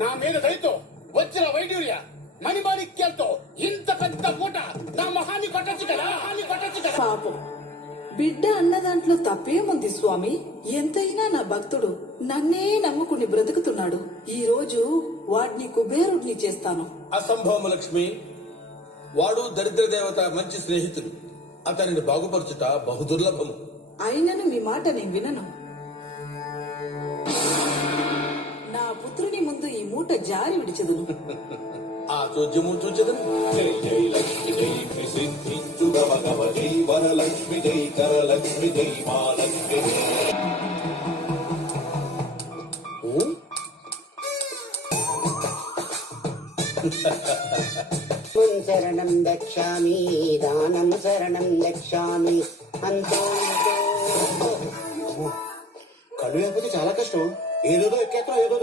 నా మీద దయతో వచ్చిన వైడ్యూర్య మణిమాణిక్యాలతో ఇంత పెద్ద పూట నా మొహాన్ని కొట్టచ్చు కదా పాపం బిడ్డ అన్న దాంట్లో తప్పేముంది స్వామి. ఎంతైనా నా భక్తుడు నన్నే నమ్ముకుని బ్రతుకుతున్నాడు. ఈ రోజు వాడిని కుబేరుడిని చేస్తాను. అసంభవము లక్ష్మి. వాడు దరిద్ర దేవత మంచి స్నేహితుడు. అతనిని బాగుపరచుట బహుదుర్లభము. అయినను మీ మాట నేను వినను. నా పుత్రుని ముందు ఈ మూట జారి విడిచెదను. ఆ చోద్యము చూచెదను. జై జై లక్ష్మి జై ప్రసిద్ధించు గమ గమ జై వరలక్ష్మి జై కరలక్ష్మి జై మహాలక్ష్మి. శరణం దక్షామి దానం శరణం దక్షామి అంతో కళ్ళు లేకపోతే చాలా కష్టం. ఏదో ఎక్కేత్రం ఏదో